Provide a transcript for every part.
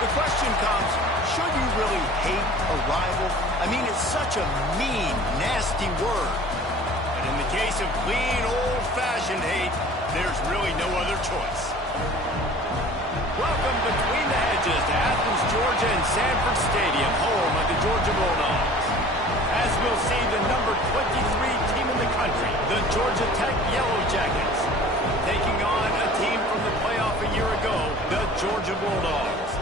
The question comes, should you really hate a rival? I mean, it's such a mean, nasty word. But in the case of clean, old-fashioned hate, there's really no other choice. Welcome between the hedges to Athens, Georgia and Sanford Stadium, home of the Georgia Bulldogs. As we'll see, the number 23 team in the country, the Georgia Tech Yellow Jackets, taking on a team from the playoff a year ago, the Georgia Bulldogs.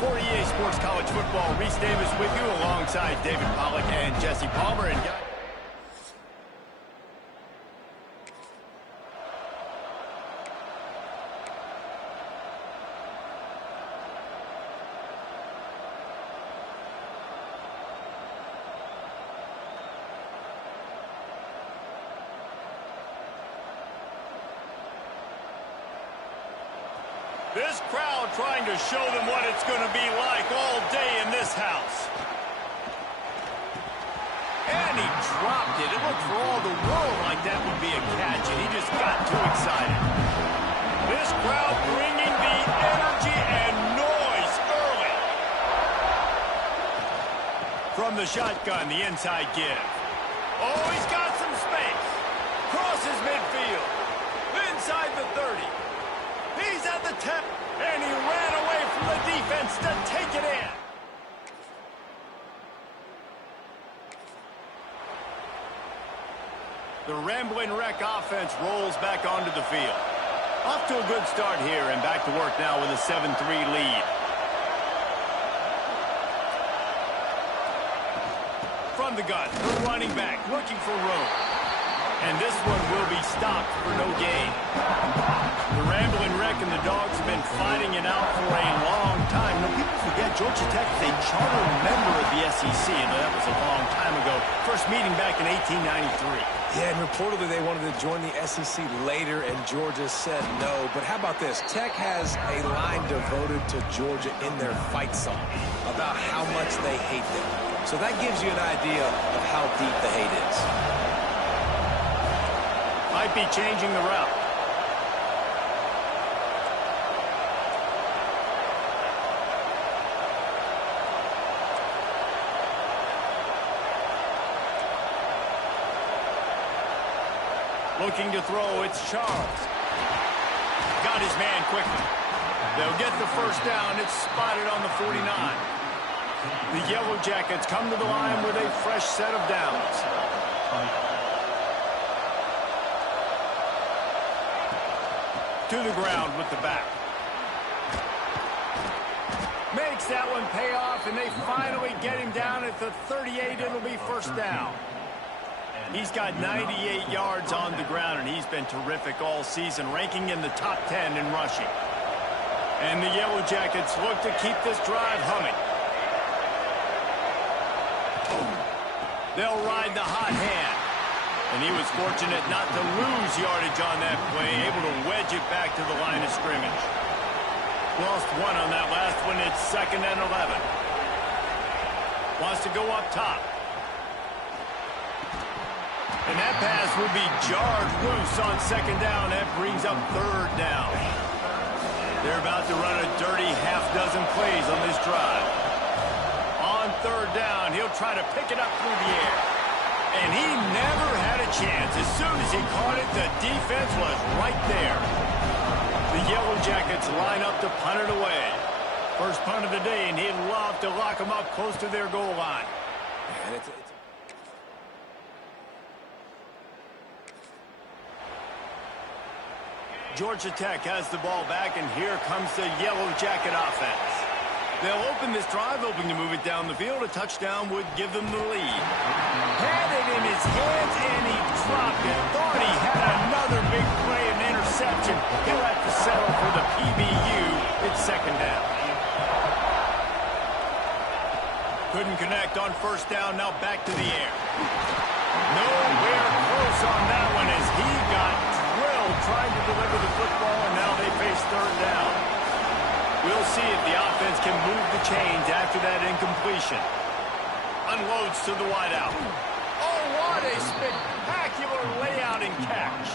For EA Sports College Football, Reese Davis with you alongside David Pollack and Jesse Palmer. And this crowd trying to show them what it's going to be like all day in this house. And he dropped it. It looked for all the world like that would be a catch, and he just got too excited. This crowd bringing the energy and noise early. From the shotgun, the inside give. Oh, he's got some space. Crosses midfield. Inside the 30. He's at the 10, and he ran away from the defense to take it in. The Rambling Wreck offense rolls back onto the field. Off to a good start here, and back to work now with a 7-3 lead. From the gun, the running back looking for room. And this one will be stopped for no gain. The Rambling Wreck and the Dogs have been fighting it out for a long time. Now, people forget Georgia Tech is a charter member of the SEC, and that was a long time ago. First meeting back in 1893. Yeah, and reportedly they wanted to join the SEC later, and Georgia said no. But how about this? Tech has a line devoted to Georgia in their fight song about how much they hate them. So that gives you an idea of how deep the hate is. Might be changing the route. Looking to throw, it's Charles. Got his man quickly. They'll get the first down. It's spotted on the 49. The Yellow Jackets come to the line with a fresh set of downs. To the ground with the back. Makes that one pay off, and they finally get him down at the 38. It'll be first down. He's got 98 yards on the ground, and he's been terrific all season, ranking in the top 10 in rushing. And the Yellow Jackets look to keep this drive humming. They'll ride the hot hand. And he was fortunate not to lose yardage on that play, able to wedge it back to the line of scrimmage. Lost one on that last one. It's 2nd and 11. Wants to go up top. And that pass will be jarred loose on 2nd down. That brings up 3rd down. They're about to run a dirty half-dozen plays on this drive. On 3rd down, he'll try to pick it up through the air. And he never had a chance. As soon as he caught it, the defense was right there. The Yellow Jackets line up to punt it away. First punt of the day, and he'd love to lock them up close to their goal line. Man, Georgia Tech has the ball back, and here comes the Yellow Jacket offense. They'll open this drive, hoping to move it down the field. A touchdown would give them the lead. Had it in his hands, and he dropped it. Thought he had another big play, an interception. He'll have to settle for the PBU. It's 2nd down. Couldn't connect on first down. Now back to the air. Nowhere close on that one as he got drilled trying to deliver the football, and now they face 3rd down. We'll see if the offense can move the chains after that incompletion. Unloads to the wideout. Oh, what a spectacular layout and catch.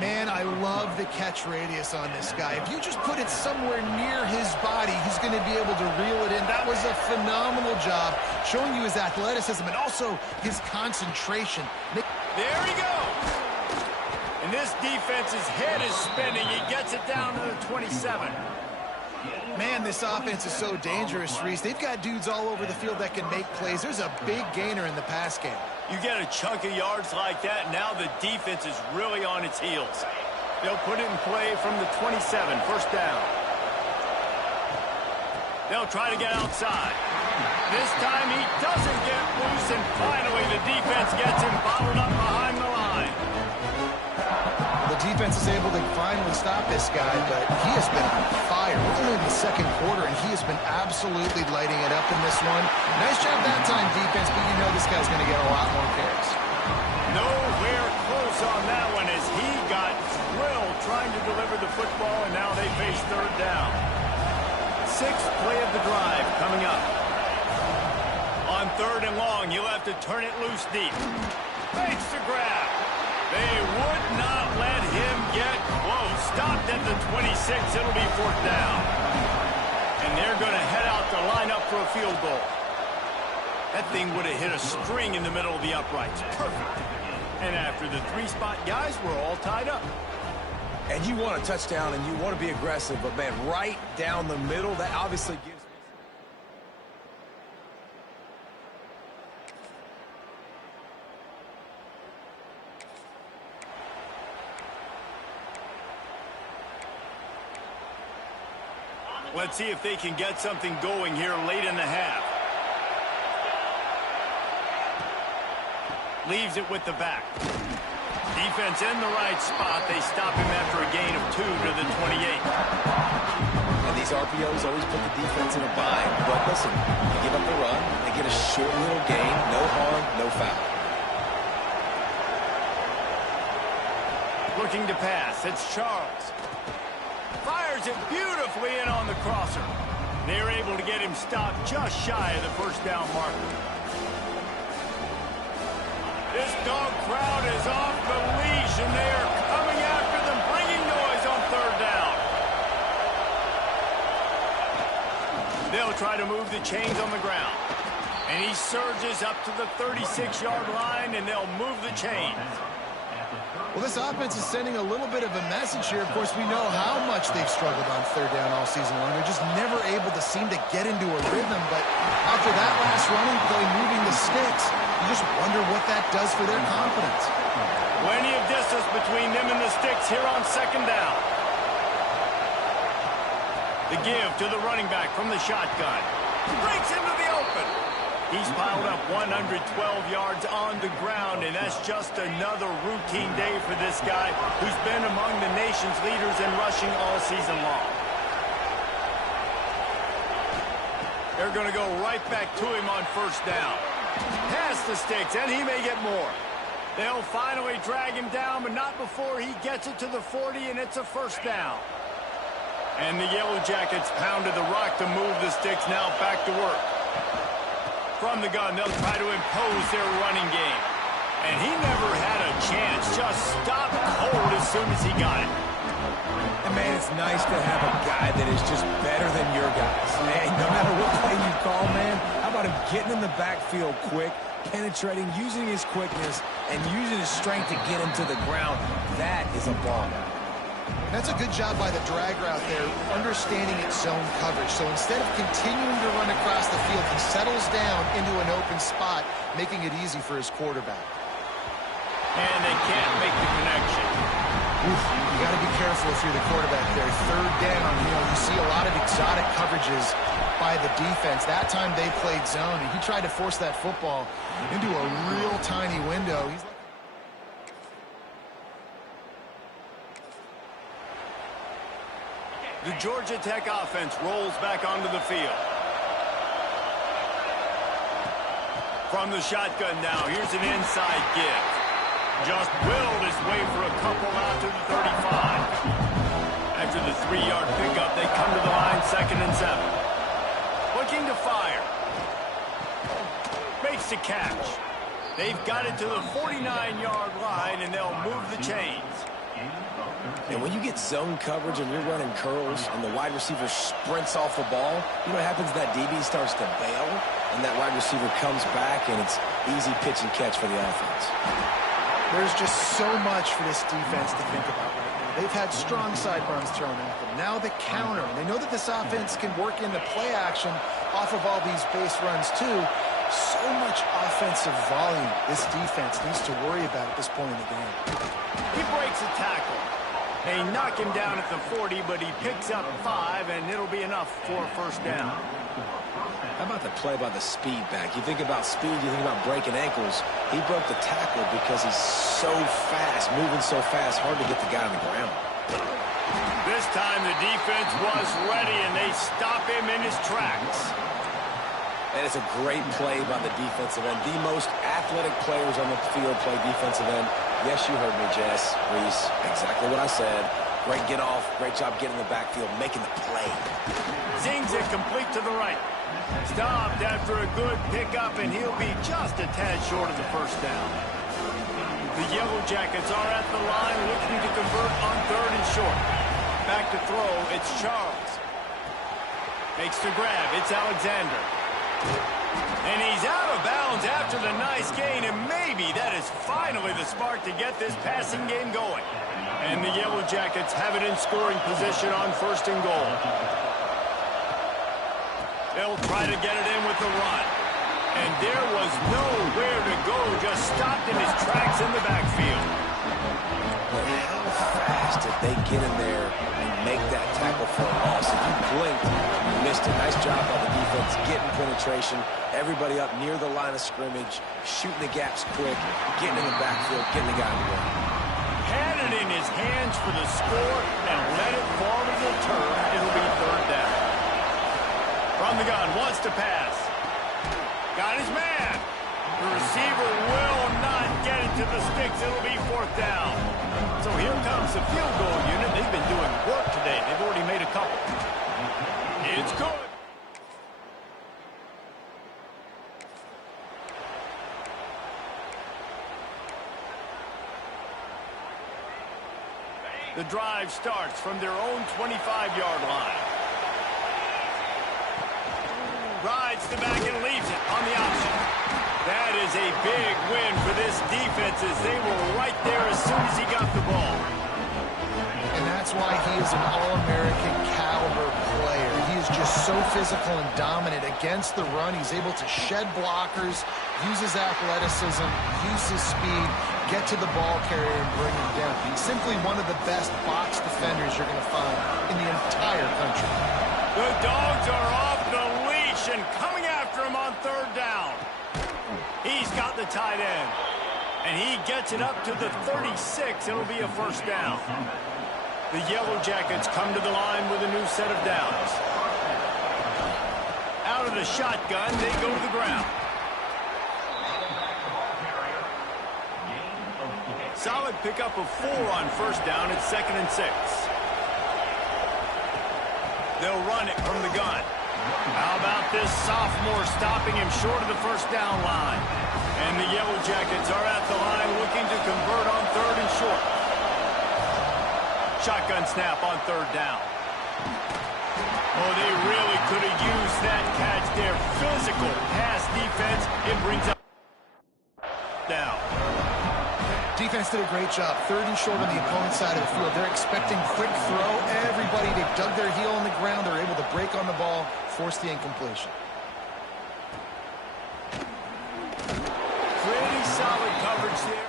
Man, I love the catch radius on this guy. If you just put it somewhere near his body, he's going to be able to reel it in. That was a phenomenal job, showing you his athleticism and also his concentration. There he goes. And this defense's head is spinning. He gets it down to the 27. Man, this offense is so dangerous, Reese. They've got dudes all over the field that can make plays. There's a big gainer in the pass game. You get a chunk of yards like that, now the defense is really on its heels. They'll put it in play from the 27, first down. They'll try to get outside. This time he doesn't get loose, and finally the defense gets him bottled up behind the line. The defense is able to finally stop this guy, but he has been on fire. We're only in the second quarter, and he has been absolutely lighting it up in this one. Nice job that time, defense, but you know this guy's going to get a lot more carries. Nowhere close on that one as he got drilled trying to deliver the football, and now they face third down. Sixth play of the drive coming up. On third and long, you'll have to turn it loose deep. Fakes the grab. They would not let him get close. Stopped at the 26. It'll be fourth down. And they're going to head out to line up for a field goal. That thing would have hit a string in the middle of the uprights. Perfect. And after the three-spot guys, we're all tied up. And you want a touchdown and you want to be aggressive, but, man, right down the middle, that obviously gives... Let's see if they can get something going here late in the half. Leaves it with the back. Defense in the right spot. They stop him after a gain of 2 to the 28. And these RPOs always put the defense in a bind. But listen, you give up the run, they get a short little gain, no harm, no foul. Looking to pass. It's Charles. Fires it beautifully in on the crosser. They're able to get him stopped just shy of the first down marker. This dog crowd is off the leash, and they are coming after them, bringing noise on third down. They'll try to move the chains on the ground. And he surges up to the 36-yard line, and they'll move the chains. Well, this offense is sending a little bit of a message here. Of course, we know how much they've struggled on third down all season long. They're just never able to seem to get into a rhythm. But after that last running play, moving the sticks, you just wonder what that does for their confidence. Plenty of distance between them and the sticks here on second down. The give to the running back from the shotgun. Breaks into the open. He's piled up 112 yards on the ground, and that's just another routine day for this guy who's been among the nation's leaders in rushing all season long. They're going to go right back to him on first down. Past the sticks, and he may get more. They'll finally drag him down, but not before he gets it to the 40, and it's a first down. And the Yellow Jackets pounded the rock to move the sticks, now back to work. From the gun, they'll try to impose their running game. And he never had a chance, just stopped cold as soon as he got it. And, man, it's nice to have a guy that is just better than your guys. Hey, no matter what play you call, man, how about him getting in the backfield quick, penetrating, using his quickness, and using his strength to get him to the ground. That is a ball. That's a good job by the drag route there, understanding its zone coverage. So instead of continuing to run across the field, he settles down into an open spot, making it easy for his quarterback. And they can't make the connection. Oof, you got to be careful if you're the quarterback there. Third down, you see a lot of exotic coverages by the defense. That time they played zone, and he tried to force that football into a real tiny window. He's like... The Georgia Tech offense rolls back onto the field. From the shotgun now, here's an inside give. Just willed his way for a couple out to the 35. After the 3-yard pickup, they come to the line, 2nd and 7. Looking to fire. Makes the catch. They've got it to the 49-yard line, and they'll move the chains. And when you get zone coverage and you're running curls and the wide receiver sprints off the ball, you know what happens? That DB starts to bail, and that wide receiver comes back, and it's easy pitch and catch for the offense. There's just so much for this defense to think about right now. They've had strong sidearms thrown at them. Now the counter. They know that this offense can work in the play action off of all these base runs too. So much offensive volume this defense needs to worry about at this point in the game. He breaks a tackle. They knock him down at the 40, but he picks up 5, and it'll be enough for a first down. How about the play by the speed back? You think about speed, you think about breaking ankles. He broke the tackle because he's so fast, moving so fast, hard to get the guy on the ground. This time the defense was ready, and they stop him in his tracks. And it's a great play by the defensive end. The most athletic players on the field play defensive end. Yes, you heard me, Jess, Reese. Exactly what I said. Great get off. Great job getting in the backfield, making the play. Zings it complete to the right. Stopped after a good pickup, and he'll be just a tad short of the first down. The Yellow Jackets are at the line looking to convert on 3rd and short. Back to throw, it's Charles. Makes the grab, it's Alexander. And he's out of bounds after the nice gain, and maybe that is finally the spark to get this passing game going. And the Yellow Jackets have it in scoring position on 1st and goal. They'll try to get it in with the run. And there was nowhere to go, just stopped in his tracks in the backfield. But how fast did they get in there and make that tackle for a loss? If you blinked, you missed it. Nice job by the defense, getting penetration. Everybody up near the line of scrimmage, shooting the gaps quick, getting in the backfield, getting the guy on the ground. Had it in his hands for the score and let it fall to the turf. It'll be 3rd down. From the gun, wants to pass. Got his man. The receiver will not get it to the sticks. It'll be 4th down. So here comes the field goal unit. They've been doing work today. They've already made a couple. It's good. The drive starts from their own 25-yard line. Rides the back and leaves it on the option. That is a big win for this defense as they were right there as soon as he got the ball. And that's why he is an All-American caliber player. He is just so physical and dominant against the run. He's able to shed blockers, use his athleticism, use his speed, get to the ball carrier and bring him down. He's simply one of the best box defenders you're going to find in the entire country. The Dogs are off the leash and coming after him on 3rd down. He's got the tight end. And he gets it up to the 36. It'll be a 1st down. The Yellow Jackets come to the line with a new set of downs. Out of the shotgun, they go to the ground. Solid pickup of 4 on 1st down. It's 2nd and 6. They'll run it from the gun. How about this sophomore stopping him short of the 1st down line? And the Yellow Jackets are at the line looking to convert on 3rd and short. Shotgun snap on 3rd down. Oh, they really could have used that catch there. Physical pass defense. It brings up down. Defense did a great job. 3rd and short on the opponent's side of the field. They're expecting quick throw. Everybody, they dug their heel on the ground. They're able to break on the ball, force the incompletion. Pretty solid coverage there.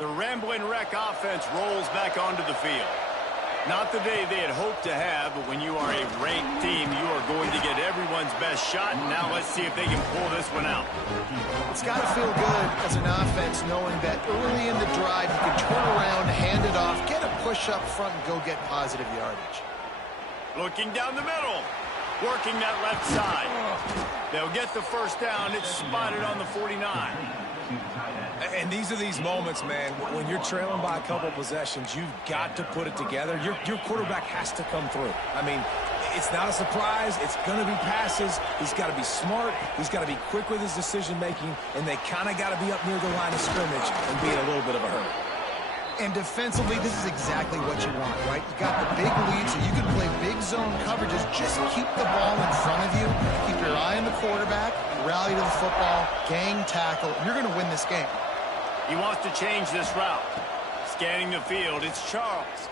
The Ramblin' Wreck offense rolls back onto the field. Not the day they had hoped to have, but when you are a ranked team, you are going to get everyone's best shot, and now let's see if they can pull this one out. It's got to feel good as an offense knowing that early in the drive you can turn around, hand it off, get a push up front, and go get positive yardage. Looking down the middle, working that left side. They'll get the 1st down. It's spotted on the 49. And these are these moments, man, when you're trailing by a couple possessions, you've got to put it together. Your quarterback has to come through. I mean, It's not a surprise. It's going to be passes. He's got to be smart. He's got to be quick with his decision-making, and they kind of got to be up near the line of scrimmage and be in a little bit of a hurry. And defensively, this is exactly what you want, right? You got the big lead, so you can play big zone coverages. Just keep the ball in front of you. Keep your eye on the quarterback. Rally to the football. Gang tackle. You're going to win this game. He wants to change this route. Scanning the field, it's Charles.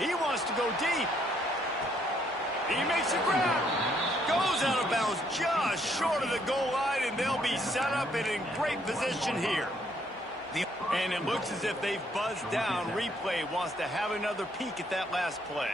He wants to go deep. He makes a grab. Goes out of bounds just short of the goal line, and they'll be set up and in great position here. And it looks as if they've buzzed down. Replay wants to have another peek at that last play.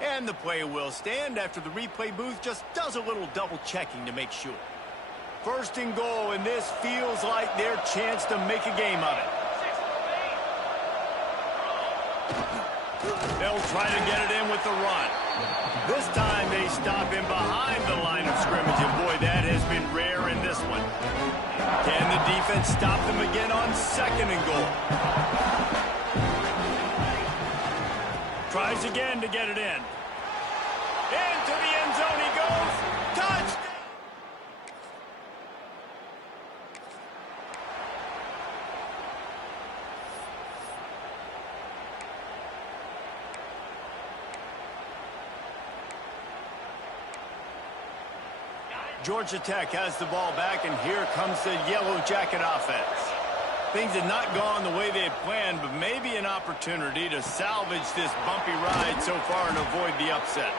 And the play will stand after the replay booth just does a little double checking to make sure. First and goal, and this feels like their chance to make a game of it. They'll try to get it in with the run. This time they stop him behind the line of scrimmage, and boy, that has been rare in this one. Can the defense stop them again on second and goal? Tries again to get it in. Into the end zone he goes. Touchdown! Georgia Tech has the ball back, and here comes the Yellow Jacket offense. Things had not gone the way they had planned, but maybe an opportunity to salvage this bumpy ride so far and avoid the upset.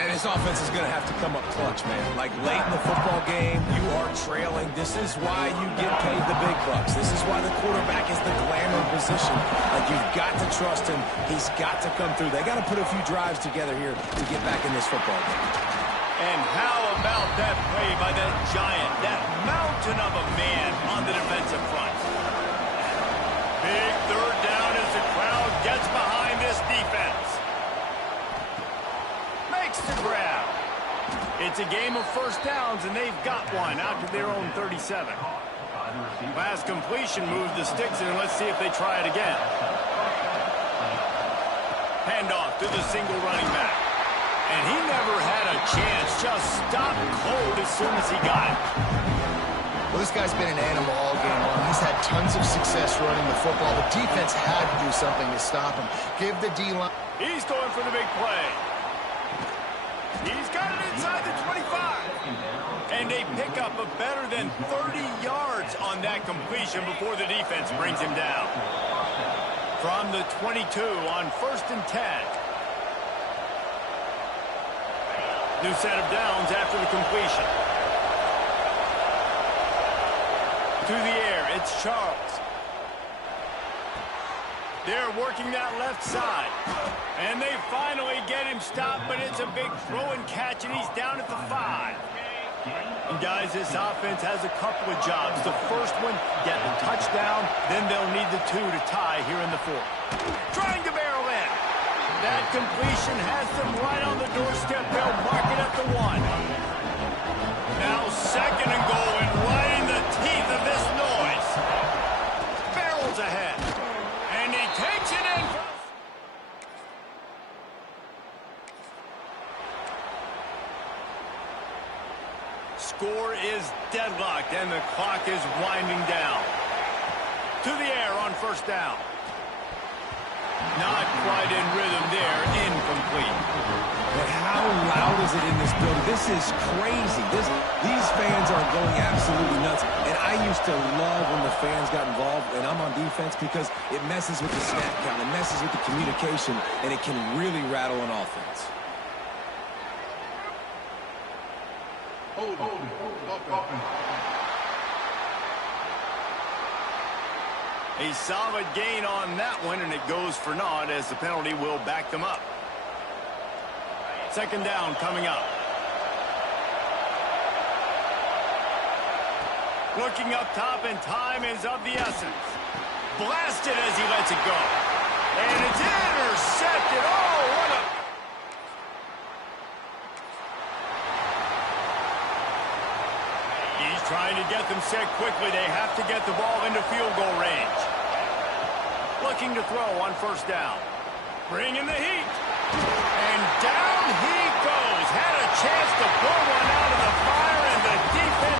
And his offense is going to have to come up clutch, man. Like late in the football game, you are trailing. This is why you get paid the big bucks. This is why the quarterback is the glamour position. Like, you've got to trust him. He's got to come through. They got to put a few drives together here to get back in this football game. And how about that play by that giant, that mountain of a man on the defensive front? Big third down as the crowd gets behind this defense. Makes the grab. It's a game of first downs, and they've got one out to their own 37. Last completion moved the sticks in. Let's see if they try it again. Handoff to the single running back. And he never had a chance. Just stopped cold as soon as he got it. Well, this guy's been an animal all game long. He's had tons of success running the football. The defense had to do something to stop him. Give the D-line. He's going for the big play. He's got it inside the 25. And they pick up a better than 30 yards on that completion before the defense brings him down. From the 22 on 1st and 10. New set of downs after the completion. To the air, it's Charles. They're working that left side. And they finally get him stopped, but it's a big throw and catch, and he's down at the 5. And guys, this offense has a couple of jobs. The first one, get the touchdown, then they'll need the 2 to tie here in the 4th. Trying to barrel in. That completion has them right on the doorstep. They'll mark it at the 1. Now second and goal, and right in the teeth of this noise. Barrels ahead. And he takes it in. Score is deadlocked, and the clock is winding down. To the air on 1st down. Not quite in rhythm there, incomplete. But how loud is it in this building? This is crazy. These fans are going absolutely nuts. And I used to love when the fans got involved, and I'm on defense, because it messes with the snap count, it messes with the communication, and it can really rattle an offense. A solid gain on that one, and it goes for naught as the penalty will back them up. Second down coming up. Looking up top, and time is of the essence. Blasted as he lets it go. And it's intercepted. Oh, what a... Trying to get them set quickly. They have to get the ball into field goal range. Looking to throw on first down. Bringing the heat.